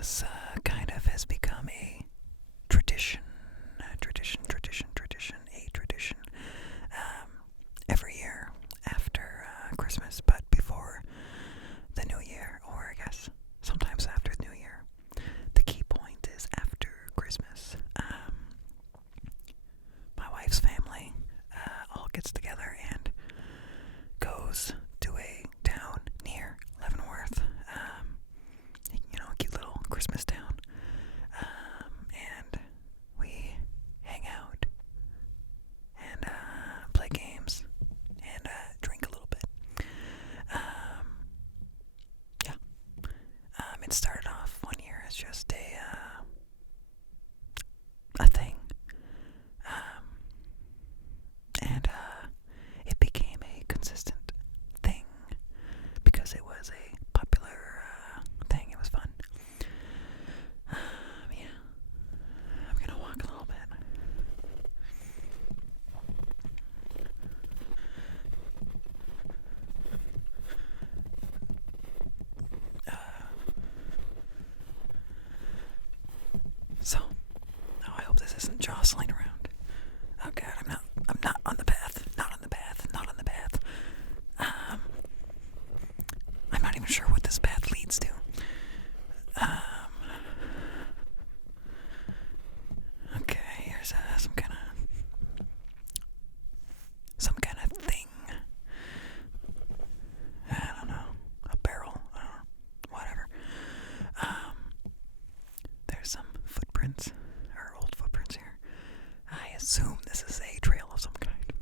This kind of has become a tradition, a tradition. Every year after Christmas, but before the New Year, or I guess sometimes after the New Year. The key point is after Christmas. My wife's family all gets together and goes to a town near Leavenworth. A cute little Christmas town. And we hang out and play games and drink a little bit. Yeah. It started off one year as just a thing. And it became a consistent thing because it was a popular thing. It was fun. Yeah. I'm gonna walk a little bit. So, now I hope this isn't jostling around. Oh god, I'm not on the path. Not on the path. I'm not even sure what this path leads to. Okay, here's some kind of thing. I don't know. A barrel. Whatever. There's some footprints, or old footprints here. I assume this is a trail of some kind.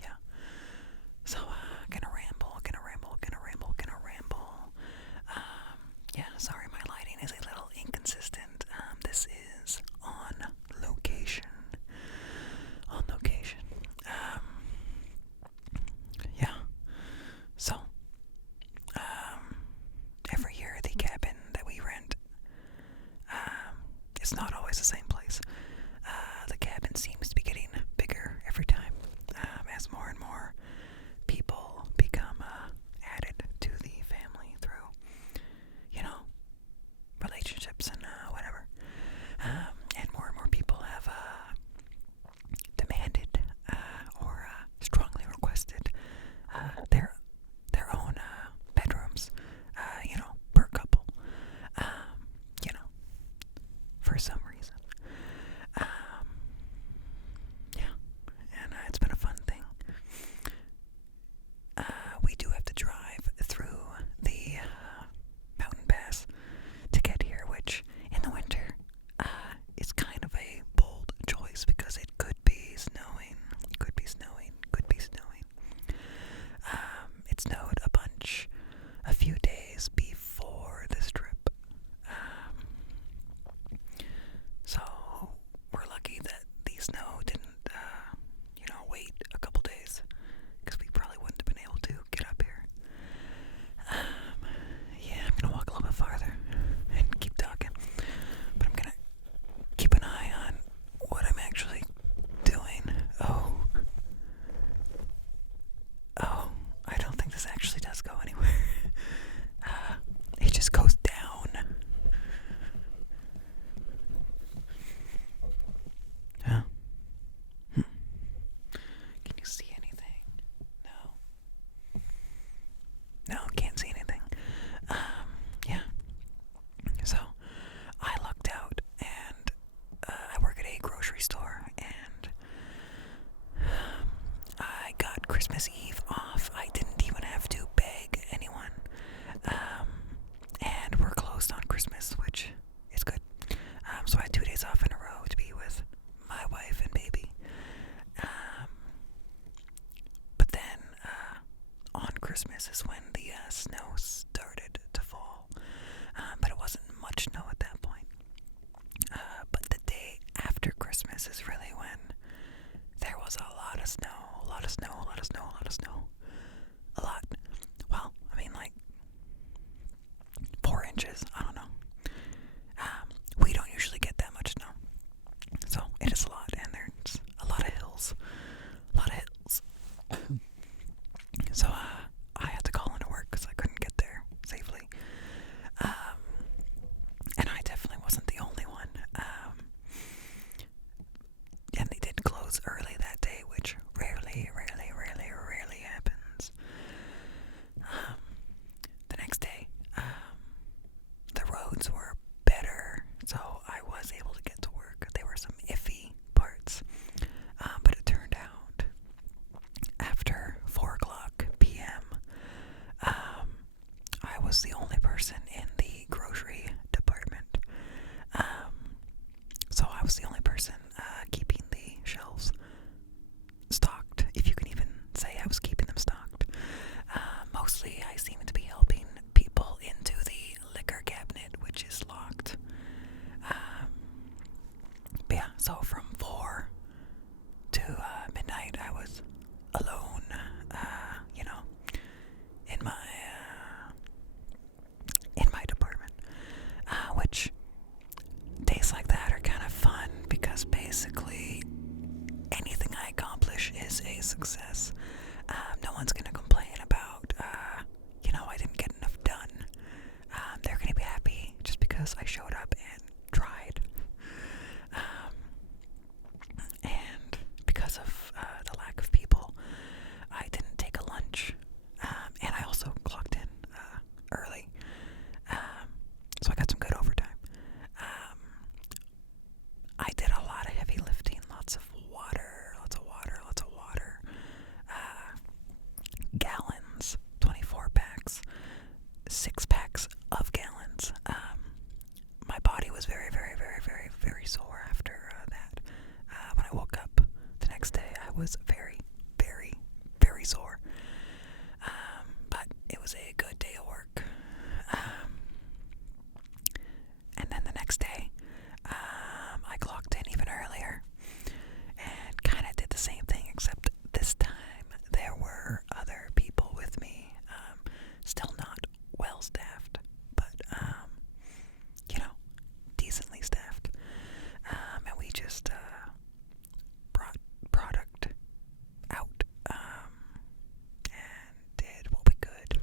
Yeah. So, gonna ramble. Yeah, sorry, my lighting is a little inconsistent. This is on location. Yeah. So, every year the cabin that we rent, it's not always the same place. The cabin seems to be getting bigger every time, as more and more people become added to the family through, relationships and whatever. And more people have demanded or strongly requested their own bedrooms, per couple, for some reason. Yeah, and it's been a fun thing. We do have to drive through the mountain pass to get here, which in the winter is kind of a bold choice because it could be snowing. It snowed a bunch a few days before this trip. So we're lucky that the snow didn't, wait a couple days, because we probably wouldn't have been able to get up here. Yeah, I'm gonna walk a little bit farther and keep talking, but I'm gonna keep an eye on what I'm actually doing. Oh, I don't think this actually does go anywhere. It just goes down. Yeah. Can you see anything? No, can't see anything. Yeah. So, I lucked out, and I work at a grocery store, and I got Christmas Eve off. I didn't even have to beg anyone. And we're closed on Christmas, which is good. So I had 2 days off in a row to be with my wife and baby. But then, on Christmas is when the snow started to fall. But it wasn't much snow at that point. But the day after Christmas is really when there was a lot of snow. A lot. Well, I mean, like 4 inches. I don't know. We don't usually get that much snow. So it is a lot, and there's a lot of hills. So I had to call in was the only person in the grocery department. So I was the only person keeping the shelves stocked, if you can even say I was keeping them stocked. Mostly I seemed to be helping people into the liquor cabinet, which is locked. But yeah, so from 4 to midnight I was alone, in my department, which days like that are kind of fun because basically anything I accomplish is a success. No one's gonna complain about, I didn't get enough done. They're gonna be happy just because I showed up and tried. And because of the lack of people, I didn't take a lunch. And I also clocked in early. So I got some good overtime. I did a lot of heavy lifting, lots of water. Gallons, 24 packs, 6 packs of gallons. My body was very, very, very, very, very sore after that. When I woke up the next day, I was very, very, very sore. But it was a good day of work. And then the next day, I clocked in even earlier and kind of did the same thing, except this time there were other people with me. Still not well staffed, but decently staffed. And we just brought product out and did what we could.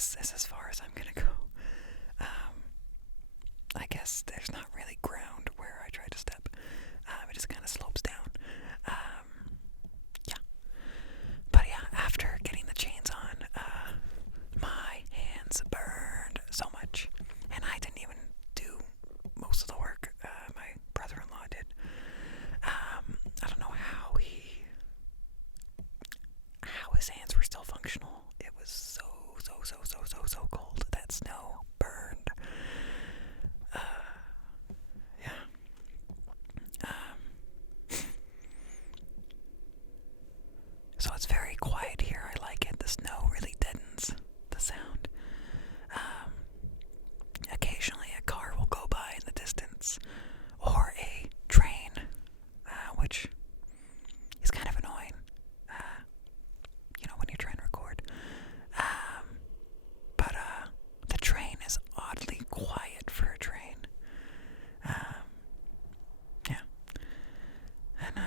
this is as far as I'm gonna go. I guess there's not really ground where I try to step. It just kind of slopes down. Yeah. But yeah, after getting the chains on, my hands burned so much. And I didn't even do most of the work. My brother-in-law did. I don't know how his hands were still functional. It was so cold. That snow burned. Yeah. So it's very quiet here. I like it. The snow really deadens the sound. Occasionally a car will go by in the distance, or a train, which is kind of annoying, when you're trying to record. But the train is oddly quiet for a train. Yeah. And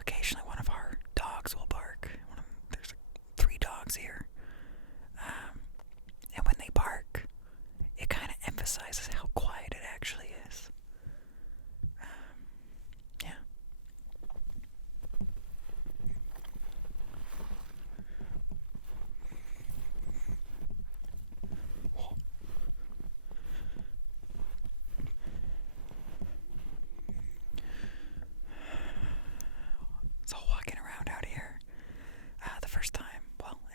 occasionally one of our dogs will bark. There's 3 dogs here. And when they bark, it kind of emphasizes how quiet it actually is. Yeah. So walking around out here, the first time,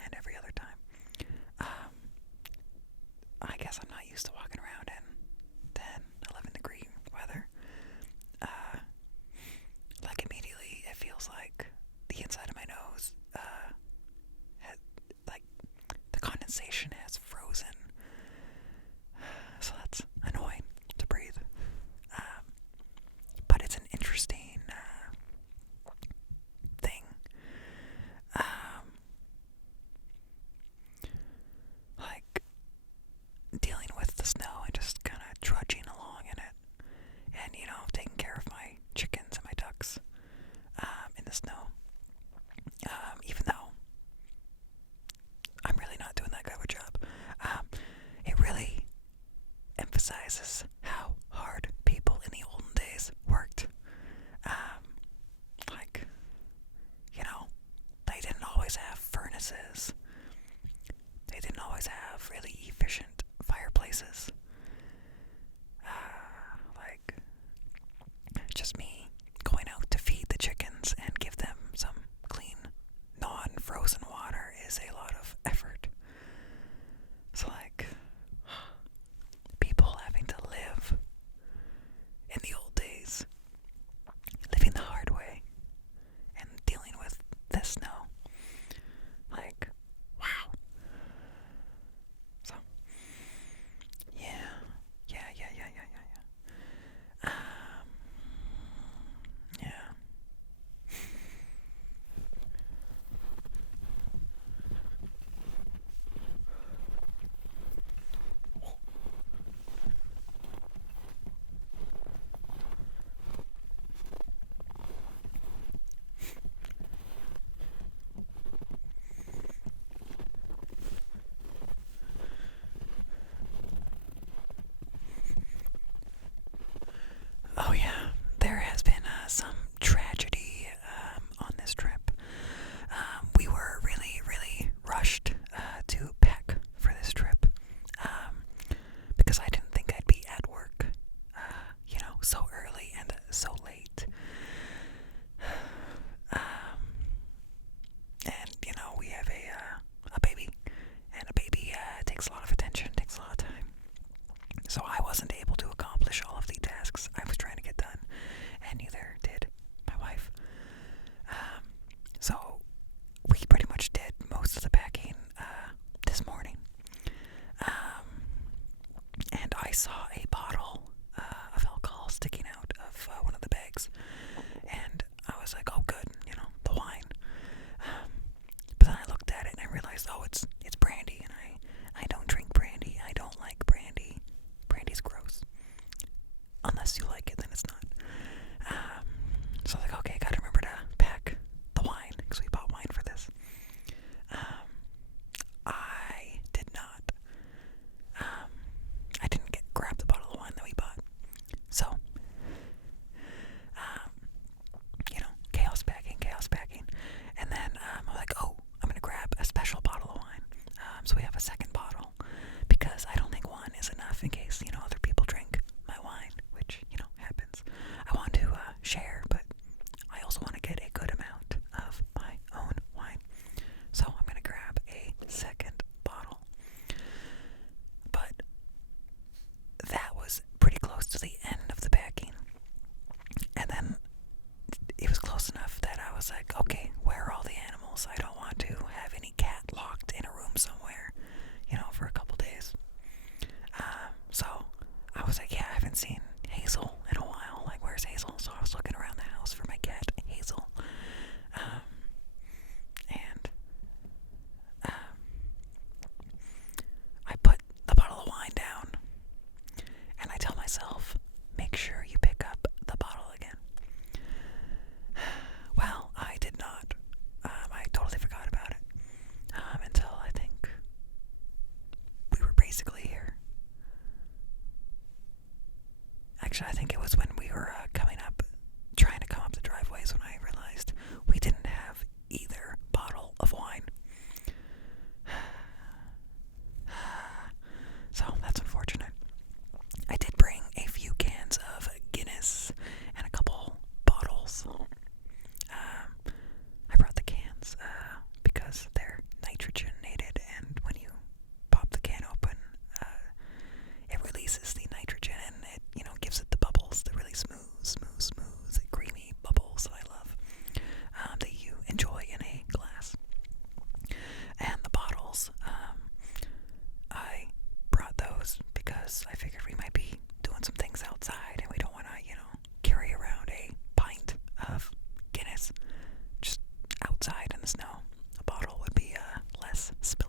and every other time, I guess I'm not used to walking around in 10, 11-degree weather. Like immediately it feels like the inside of my nose, like the condensation has frozen. So that's annoying to breathe. But it's an interesting thing. Like dealing with the snow and just kind of trudging along in it, and taking care of my chickens and my ducks in the snow. Even though I'm really not doing that good of a job, it really emphasizes how hard people in the olden days worked. Like, they didn't always have furnaces. They didn't always have really efficient fireplaces. Like, just me going out to feed the chickens and give them some clean, non-frozen water is a lot of effort. So, like, people having to live in the old days, living the hard way, and dealing with this snow. Like, wow. So, yeah. Yeah. Oh yeah, there has been some tragedy on this trip. We were really rushed to pack for this trip because I didn't think I'd be at work, so early and so late. And we have a baby, and a baby takes a lot of attention, takes a lot of time. So I wasn't able to accomplish all of the tasks I was trying to get done, and neither did my wife. So we pretty much did most of the packing this morning. And I saw a bottle of alcohol sticking out of one of the bags, and I was like, oh good, the wine. But then I looked at it and I realized, oh, it's brandy, and I don't drink brandy. I don't like brandy. Brandy's gross. Unless you like it, then it's not. So I was like, okay, gotta remember to pack the wine, because we bought wine for this. I did not Actually, I think it was when we were trying to come up the driveways, when I realized we didn't have either bottle of wine. So that's unfortunate. I did bring a few cans of Guinness and a couple bottles. I brought the cans because they're nitrogenated, and when you pop the can open, it releases the nitrogen, and it, gives it the bubbles, the really smooth, creamy bubbles that I love, that you enjoy in a glass. And the bottles, I brought those because I figured we might be doing some things outside, and we don't want to, carry around a pint of Guinness just outside in the snow. A bottle would be less spillage.